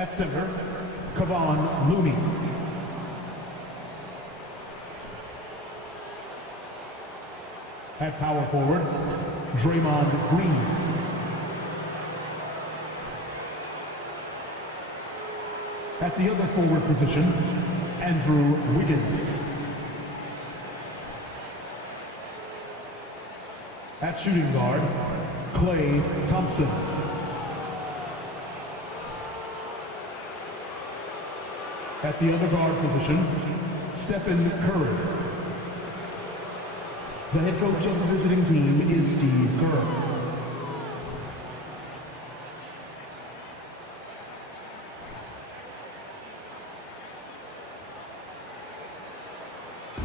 At center, Kevon Looney. At power forward, Draymond Green. At the other forward position, Andrew Wiggins. At shooting guard, Klay Thompson. At the other guard position, Stephen Curry. The head coach of the visiting team is Steve Kerr.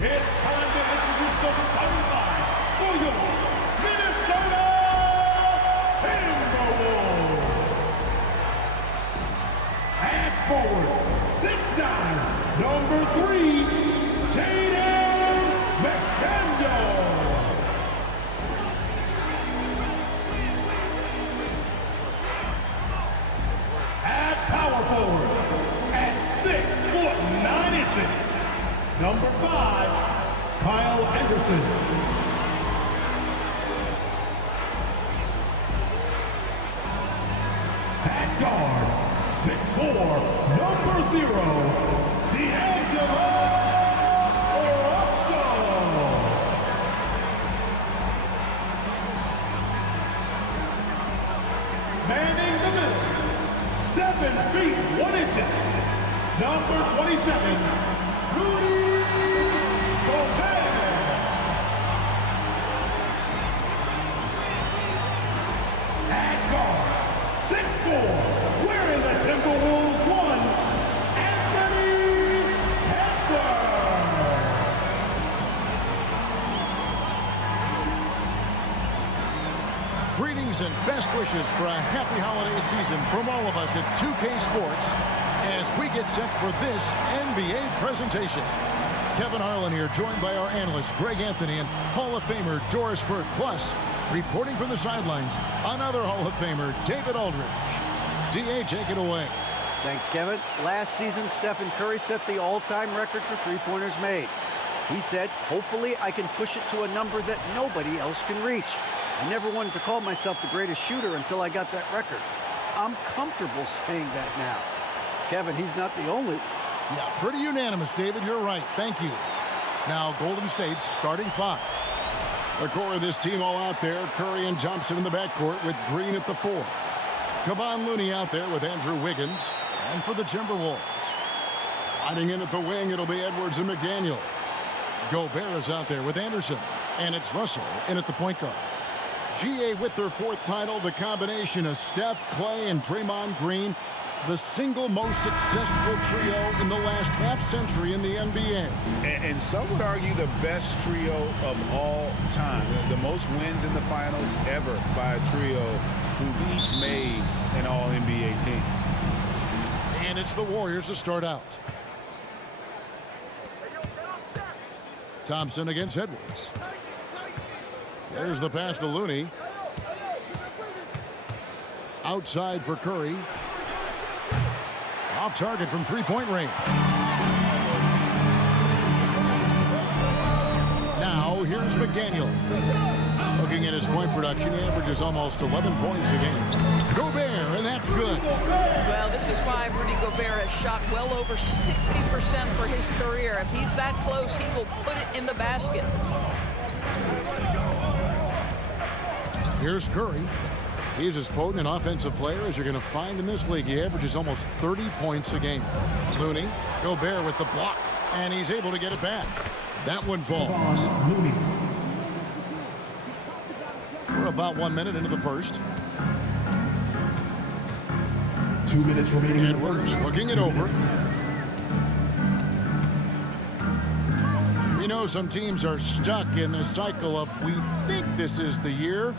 It's time to introduce the starting line for your Minnesota Timberwolves. At forward, 6'9", number 3, Jaden McDaniel. At power forward, at 6'9", number 5, Kyle Anderson. At guard, 6'4", number 0, D'Angelo Russell. Manning the middle, 7 feet 1 inches, number 27, Rudy Gobert. At guard, 6'4", wearing the Timberwolves 1, Anthony Edwards. Greetings and best wishes for a happy holiday season from all of us at 2K Sports as we get set for this NBA presentation. Kevin Harlan here, joined by our analysts Greg Anthony and Hall of Famer Doris Burke. Plus, reporting from the sidelines, another Hall of Famer, David Aldridge. D.A., take it away. Thanks, Kevin. Last season, Stephen Curry set the all-time record for three-pointers made. He said, hopefully I can push it to a number that nobody else can reach. I never wanted to call myself the greatest shooter until I got that record. I'm comfortable saying that now. Kevin, he's not the only. Yeah, pretty unanimous, David. You're right. Thank you. Now, Golden State's starting 5. The core of this team all out there. Curry and Thompson in the backcourt with Green at the 4. Kevon Looney out there with Andrew Wiggins. And for the Timberwolves, sliding in at the wing, it'll be Edwards and McDaniel. Gobert is out there with Anderson. And it's Russell in at the point guard. GA with their 4th title, the combination of Steph, Klay, and Draymond Green, the single most successful trio in the last half-century in the NBA. And some would argue the best trio of all time. The most wins in the finals ever by a trio who've each made an all-NBA team. And it's the Warriors to start out. Thompson against Edwards. There's the pass to Looney. Outside for Curry. Off target from three-point range. Now here's McDaniel. Looking at his point production, he averages almost 11 points a game. Gobert, and that's good. Well, this is why Rudy Gobert has shot well over 60% for his career. If he's that close, he will put it in the basket. Here's Curry. He's as potent an offensive player as you're going to find in this league. He averages almost 30 points a game. Looney, Gobert with the block, and he's able to get it back. That one falls. We're about 1 minute into the first. 2 minutes remaining. Edwards looking it over. We know some teams are stuck in this cycle of we think this is the year.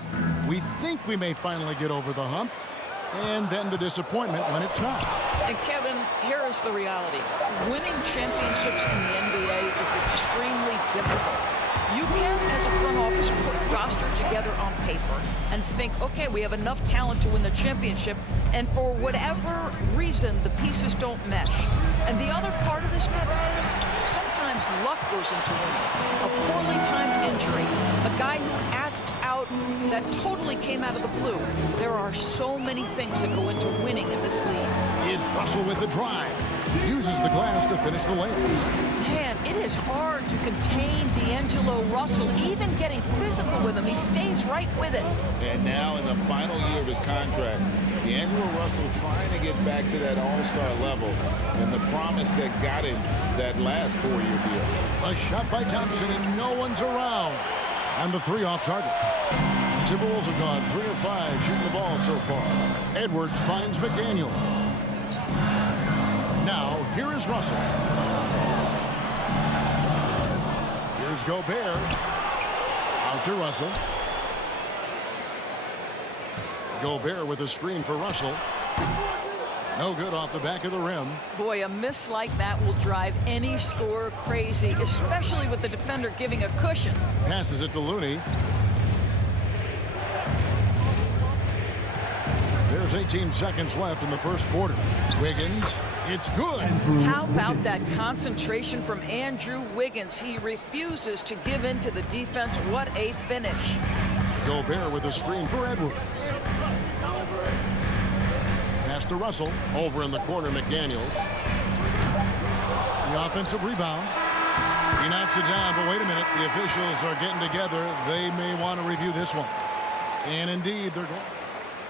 We think we may finally get over the hump. And then the disappointment when it's not. And Kevin, here is the reality. Winning championships in the NBA is extremely difficult. You can, as a front office, put a roster together on paper and think, okay, we have enough talent to win the championship, and for whatever reason, the pieces don't mesh. And the other part of this, Kevin, is sometimes luck goes into winning. A poorly timed injury, a guy who asks out that totally came out of the blue. There are so many things that go into winning in this league. It's Russell with the drive. Uses the glass to finish the layup. Man, it is hard to contain D'Angelo Russell, even getting physical with him. He stays right with it. And now in the final year of his contract, D'Angelo Russell trying to get back to that all-star level and the promise that got him that last 4-year deal. A shot by Thompson and no one's around. And the 3 off target. Timberwolves have gone 3 of 5 shooting the ball so far. Edwards finds McDaniel. Now, here is Russell. Here's Gobert. Out to Russell. Gobert with a screen for Russell. No good off the back of the rim. Boy, a miss like that will drive any scorer crazy, especially with the defender giving a cushion. Passes it to Looney. There's 18 seconds left in the first quarter. Wiggins, it's good. How about that concentration from Andrew Wiggins? He refuses to give in to the defense. What a finish. Gobert with a screen for Edwards. Pass to Russell. Over in the corner, McDaniels. The offensive rebound. He knocks it down, but wait a minute. The officials are getting together. They may want to review this one. And indeed, they're going.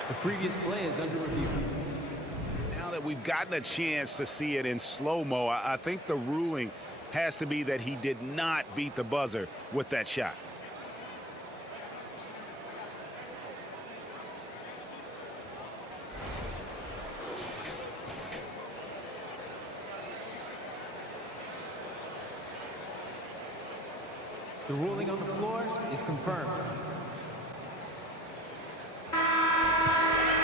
The previous play is under review. Now that we've gotten a chance to see it in slow-mo, I think the ruling has to be that he did not beat the buzzer with that shot. The ruling on the floor is confirmed.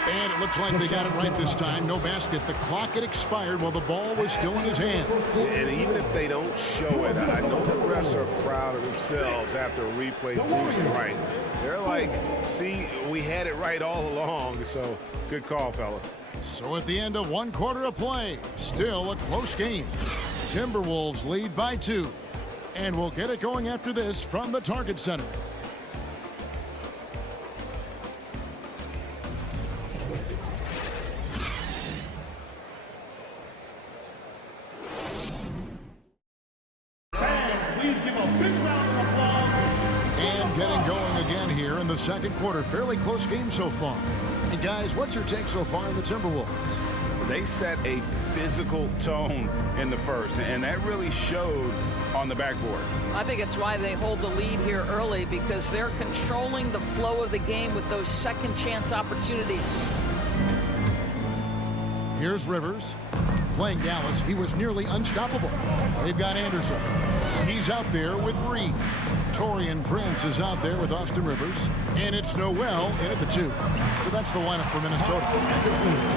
And it looks like they got it right this time. No basket. The clock had expired while the ball was still in his hands. And even if they don't show it, I know the refs are proud of themselves after a replay proves it right. They're like, see, we had it right all along. So good call, fellas. So at the end of 1 quarter of play, still a close game. Timberwolves lead by 2. And we'll get it going after this from the Target Center. Please give a big round of applause. And getting going again here in the second quarter. Fairly close game so far. And guys, what's your take so far on the Timberwolves? They set a physical tone in the first, and that really showed on the backboard. I think it's why they hold the lead here early, because they're controlling the flow of the game with those second chance opportunities. Here's Rivers. Playing Dallas, he was nearly unstoppable. They've got Anderson. He's out there with Reed. Taurean Prince is out there with Austin Rivers. And it's Noel in at the 2. So that's the lineup for Minnesota.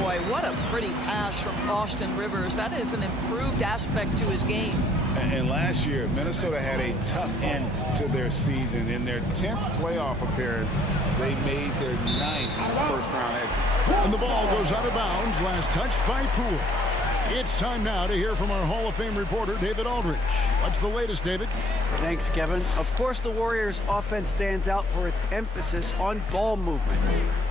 Boy, what a pretty pass from Austin Rivers. That is an improved aspect to his game. And last year, Minnesota had a tough end to their season. In their 10th playoff appearance, they made their 9th first-round exit. And the ball goes out of bounds. Last touched by Poole. It's time now to hear from our Hall of Fame reporter, David Aldridge. What's the latest, David? Thanks, Kevin. Of course, the Warriors' offense stands out for its emphasis on ball movement.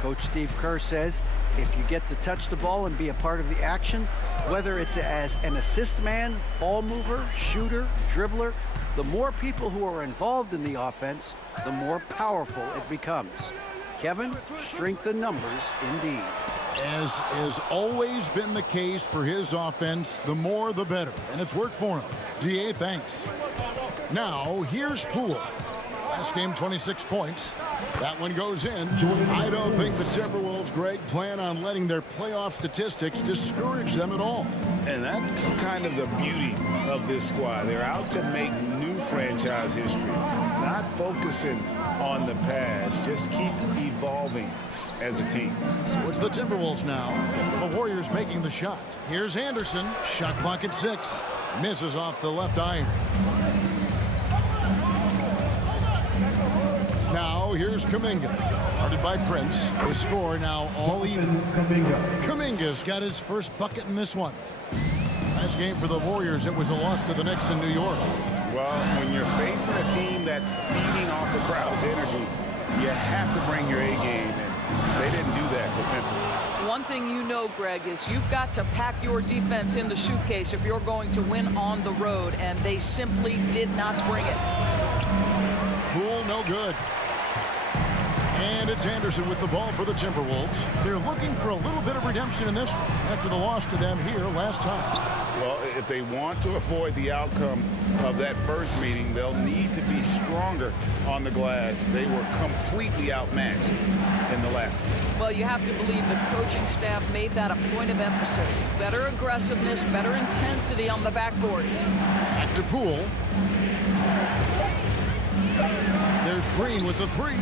Coach Steve Kerr says if you get to touch the ball and be a part of the action, whether it's as an assist man, ball mover, shooter, dribbler, the more people who are involved in the offense, the more powerful it becomes. Kevin, strength in numbers indeed. As has always been the case for his offense, the more the better. And it's worked for him. DA, thanks. Now, here's Poole. Last game, 26 points. That one goes in. I don't think the Timberwolves, Greg, plan on letting their playoff statistics discourage them at all. And that's kind of the beauty of this squad. They're out to make new franchise history, not focusing on the past, just keep evolving as a team. So it's the Timberwolves now. The Warriors making the shot. Here's Anderson. Shot clock at 6. Misses off the left iron. here's Kuminga. Guarded by Prince. The score now all even. Kuminga's got his first bucket in this one. Last game for the Warriors, it was a loss to the Knicks in New York. Well, when you're facing a team that's feeding off the crowd's energy, you have to bring your A game, and they didn't do that defensively. One thing you know, Greg, is you've got to pack your defense in the suitcase if you're going to win on the road, and they simply did not bring it. Poole, no good. And it's Anderson with the ball for the Timberwolves. They're looking for a little bit of redemption in this one after the loss to them here last time. Well, if they want to avoid the outcome of that first meeting, they'll need to be stronger on the glass. They were completely outmatched in the last one. Well, you have to believe the coaching staff made that a point of emphasis. Better aggressiveness, better intensity on the backboards. Back to Poole. There's Green with the three.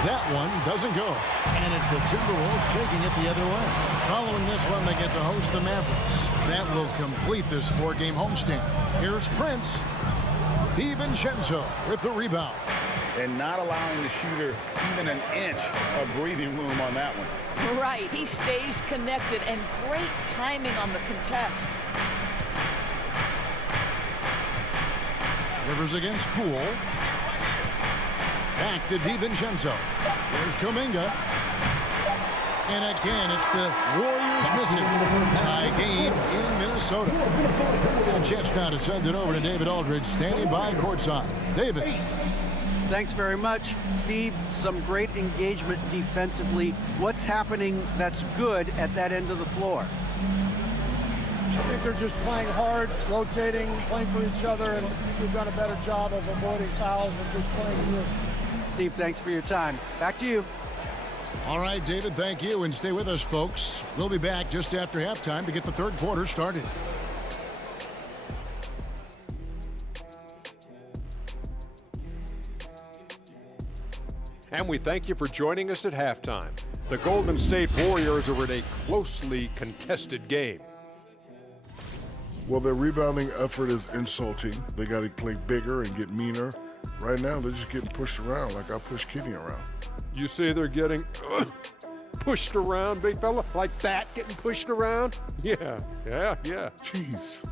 That one doesn't go. And it's the Timberwolves taking it the other way. Following this one, they get to host the Mavericks. That will complete this four-game homestand. Here's Prince. DiVincenzo with the rebound. And not allowing the shooter even an inch of breathing room on that one. Right. He stays connected, and great timing on the contest. Rivers against Poole. Back to DiVincenzo. Here's Kuminga. And again, it's the Warriors missing. Tie game in Minnesota. A chance now to send it over to David Aldridge, standing by courtside. David. Thanks very much, Steve. Some great engagement defensively. What's happening that's good at that end of the floor? I think they're just playing hard, rotating, playing for each other, and we've done a better job of avoiding fouls and just playing good. Steve, thanks for your time. Back to you. All right, David, thank you. And stay with us, folks. We'll be back just after halftime to get the third quarter started. And we thank you for joining us at halftime. The Golden State Warriors are in a closely contested game. Well, their rebounding effort is insulting. They got to play bigger and get meaner. Right now, they're just getting pushed around like I pushed Kenny around. You say they're getting pushed around, big fella? Like that, getting pushed around? Yeah. Jeez.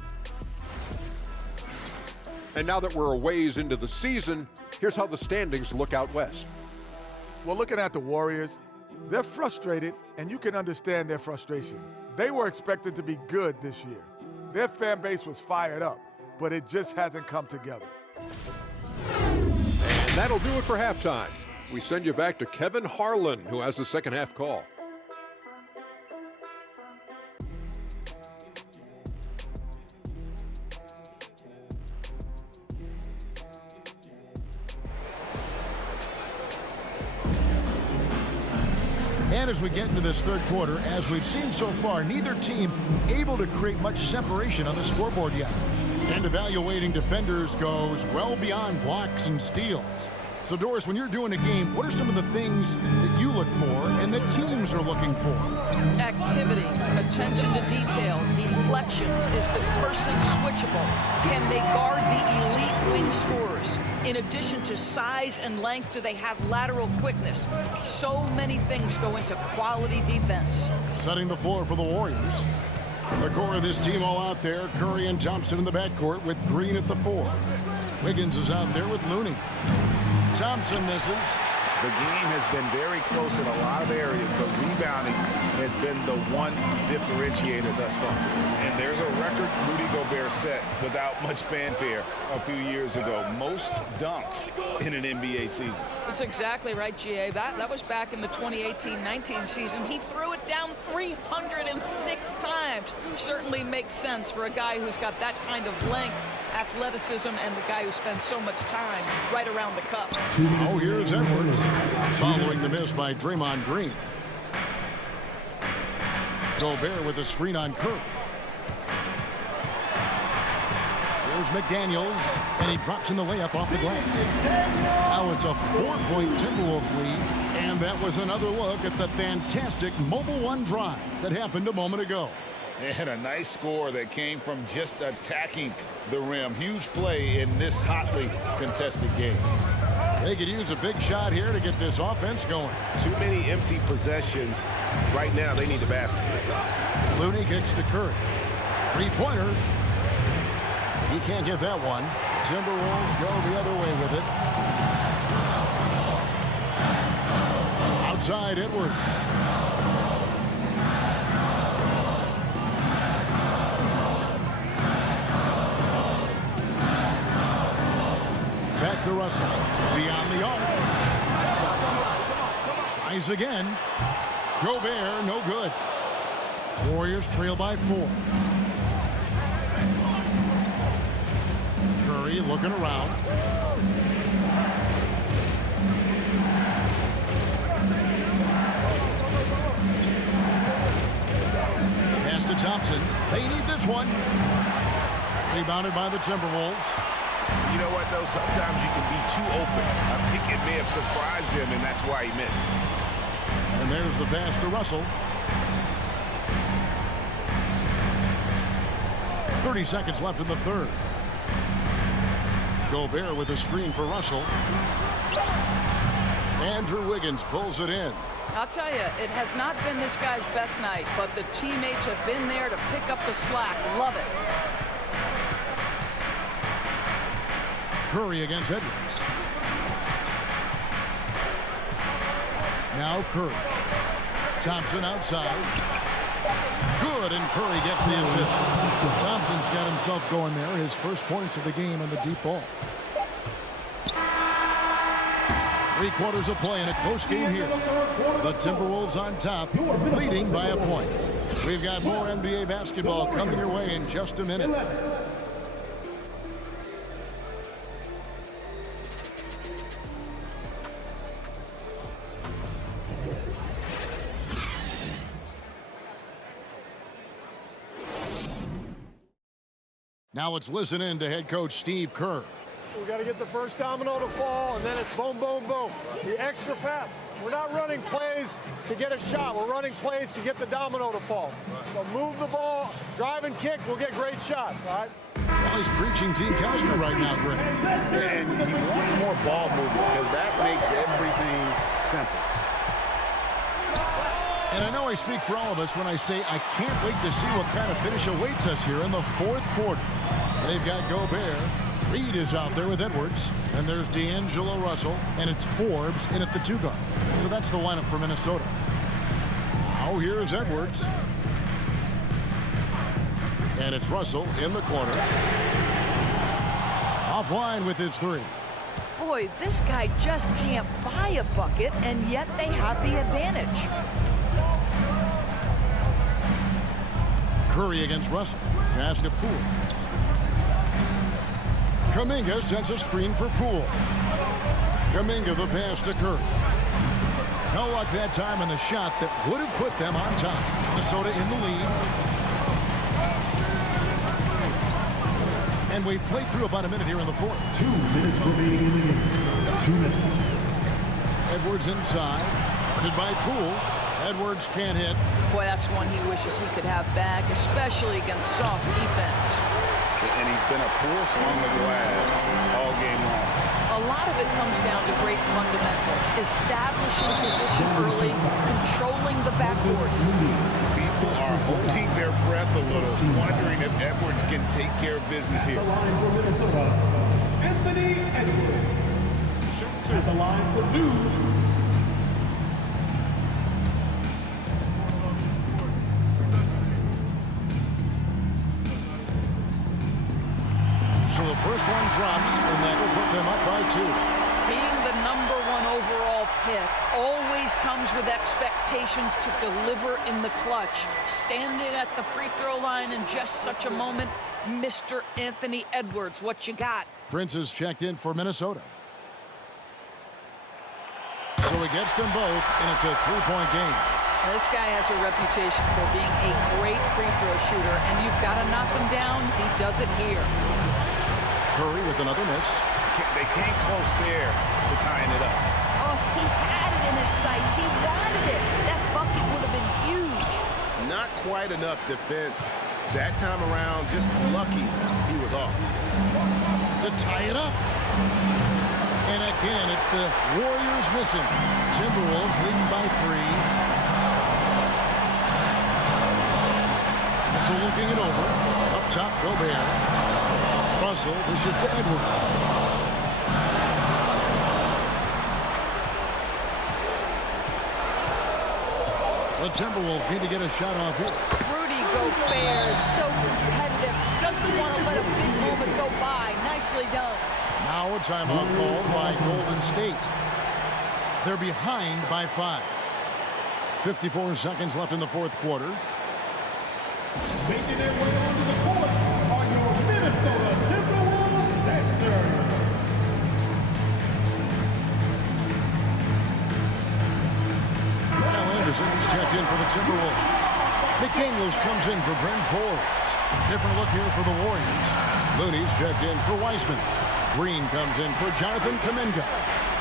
And now that we're a ways into the season, here's how the standings look out west. Well, looking at the Warriors, they're frustrated, and you can understand their frustration. They were expected to be good this year. Their fan base was fired up, but it just hasn't come together. And that'll do it for halftime. We send you back to Kevin Harlan, who has the second half call. And as we get into this third quarter, as we've seen so far, neither team able to create much separation on the scoreboard yet. And evaluating defenders goes well beyond blocks and steals. So, Doris, when you're doing a game, what are some of the things that you look for and that teams are looking for? Activity, attention to detail, deflections. Is the person switchable? Can they guard the elite wing scorers? In addition to size and length, do they have lateral quickness? So many things go into quality defense. Setting the floor for the Warriors. The core of this team all out there. Curry and Thompson in the backcourt with Green at the 4. Wiggins is out there with Looney. Thompson misses. The game has been very close in a lot of areas, but rebounding has been the one differentiator thus far. And there's a record Rudy Gobert set without much fanfare a few years ago. Most dunks in an NBA season. That's exactly right, GA. That was back in the 2018-19 season. He threw it down 306 times. Certainly makes sense for a guy who's got that kind of length, athleticism, and the guy who spends so much time right around the cup. Oh, here's Edwards. Following the miss by Draymond Green. Gobert with a screen on Curry. Here's McDaniels, and he drops in the layup off the glass. Now it's a 4-point Timberwolves lead, and that was another look at the fantastic Mobile One drive that happened a moment ago. And a nice score that came from just attacking the rim. Huge play in this hotly contested game. They could use a big shot here to get this offense going. Too many empty possessions. Right now, they need the basket. Looney kicks to Curry. Three-pointer. He can't get that one. Timberwolves go the other way with it. Outside Edwards. Back to Russell. Beyond the arc. Tries again. Gobert, no good. Warriors trail by 4. Curry looking around. Pass to Thompson. They need this one. Rebounded by the Timberwolves. You know what, though? Sometimes you can be too open. I think it may have surprised him, and that's why he missed. And there's the pass to Russell. 30 seconds left in the third. Gobert with a screen for Russell. Andrew Wiggins pulls it in. I'll tell you, it has not been this guy's best night, but the teammates have been there to pick up the slack. Love it. Curry against Edwards. Now Curry. Thompson outside. Good, and Curry gets the assist. Thompson's got himself going there. His first points of the game on the deep ball. 3/4 of play in a close game here. The Timberwolves on top, leading by a point. We've got more NBA basketball coming your way in just a minute. Now let's listen in to head coach Steve Kerr. We got to get the first domino to fall, and then it's boom, boom, boom. The extra pass. We're not running plays to get a shot. We're running plays to get the domino to fall. So move the ball, drive and kick, we'll get great shots, all right? Well, he's preaching team chemistry right now, Greg. And he wants more ball movement because that makes everything simple. And I know I speak for all of us when I say I can't wait to see what kind of finish awaits us here in the fourth quarter. They've got Gobert. Reed is out there with Edwards. And there's D'Angelo Russell. And it's Forbes in at the 2 guard. So that's the lineup for Minnesota. Now here's Edwards. And it's Russell in the corner. Offline with his 3. Boy, this guy just can't buy a bucket, and yet they have the advantage. Curry against Russell. Pass to Poole. Kuminga sends a screen for Poole. Kuminga the pass to Curry. No luck that time on the shot that would have put them on top. Minnesota in the lead. And we've played through about a minute here in the fourth. 2 minutes remaining in the game. 2 minutes. Edwards inside. Guarded by Poole. Edwards can't hit. Boy, that's one he wishes he could have back, especially against soft defense. And he's been a force on the glass all game long. A lot of it comes down to great fundamentals. Establishing position early, controlling the backboards. People are holding their breath a little, wondering if Edwards can take care of business here. The line for Minnesota, Anthony Edwards. At the line for 2. So the first one drops, and that will put them up by 2. Being the #1 overall pick always comes with expectations to deliver in the clutch. Standing at the free throw line in just such a moment, Mr. Anthony Edwards, what you got? Prince is checked in for Minnesota. So he gets them both, and it's a 3-point game. This guy has a reputation for being a great free throw shooter, and you've got to knock him down. He does it here. Curry with another miss. They came close there to tying it up. Oh, he had it in his sights. He wanted it. That bucket would have been huge. Not quite enough defense. That time around, just lucky he was off. To tie it up. And again, it's the Warriors missing. Timberwolves leading by 3. So looking it over. Up top, Gobert. Russell dishes to Edwards. The Timberwolves need to get a shot off here. Rudy Gobert is so competitive. Doesn't want to let a big moment go by. Nicely done. Now a timeout called by Golden State. They're behind by 5. 54 seconds left in the fourth quarter. Making their way onto the court are your Minnesota Timberwolves Sixers. Kyle Anderson is checked in for the Timberwolves. McDaniels comes in for Bryn Forbes. Different look here for the Warriors. Looney's checked in for Wiseman. Green comes in for Jonathan Kuminga.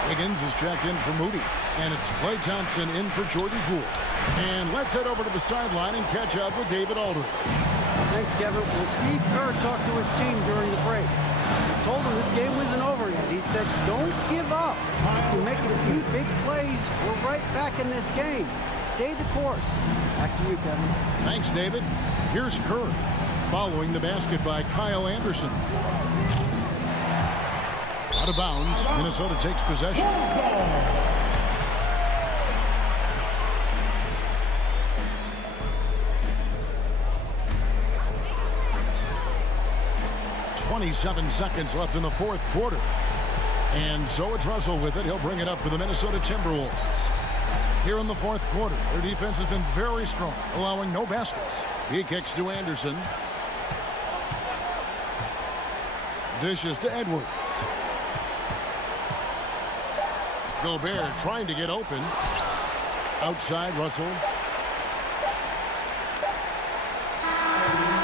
Wiggins is checked in for Moody. And it's Klay Thompson in for Jordan Poole. And let's head over to the sideline and catch up with David Aldridge. Thanks, Kevin. Well, Steve Kerr talked to his team during the break. He told them this game wasn't over yet. He said, don't give up. If you make a few big plays, we're right back in this game. Stay the course. Back to you, Kevin. Thanks, David. Here's Kerr following the basket by Kyle Anderson. Out of bounds, Minnesota takes possession. 27 seconds left in the fourth quarter. And so it's Russell with it. He'll bring it up for the Minnesota Timberwolves. Here in the fourth quarter, their defense has been very strong, allowing no baskets. He kicks to Anderson. Dishes to Edwards. Gobert trying to get open. Outside, Russell.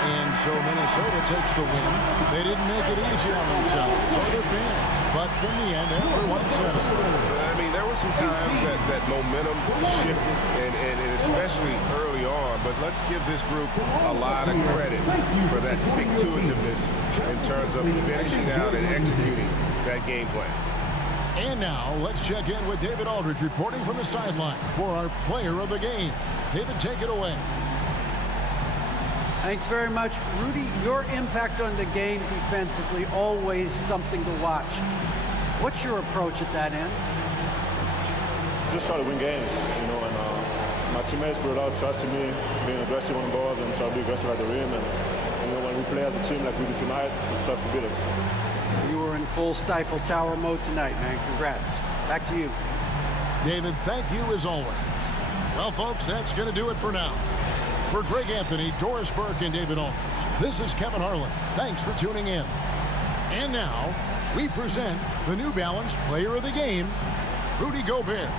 And so Minnesota takes the win. They didn't make it easy on themselves or their fans. But in the end, everyone satisfied. I mean, there were some times that momentum shifted, and especially early on. But let's give this group a lot of credit for that stick-to-itiveness in terms of finishing out and executing that game plan. And now, let's check in with David Aldridge reporting from the sideline for our player of the game. David, take it away. Thanks very much. Rudy, your impact on the game defensively, always something to watch. What's your approach at that end? Just try to win games, you know, and my teammates put a lot of trust in me, being aggressive on the boards and try to be aggressive at the rim. And, you know, when we play as a team like we do tonight, it's tough to beat us. You were in full Stifle Tower mode tonight, man. Congrats. Back to you. David, thank you as always. Well, folks, that's going to do it for now. For Greg Anthony, Doris Burke, and David Aldridge, this is Kevin Harlan. Thanks for tuning in. And now, we present the New Balance Player of the Game, Rudy Gobert.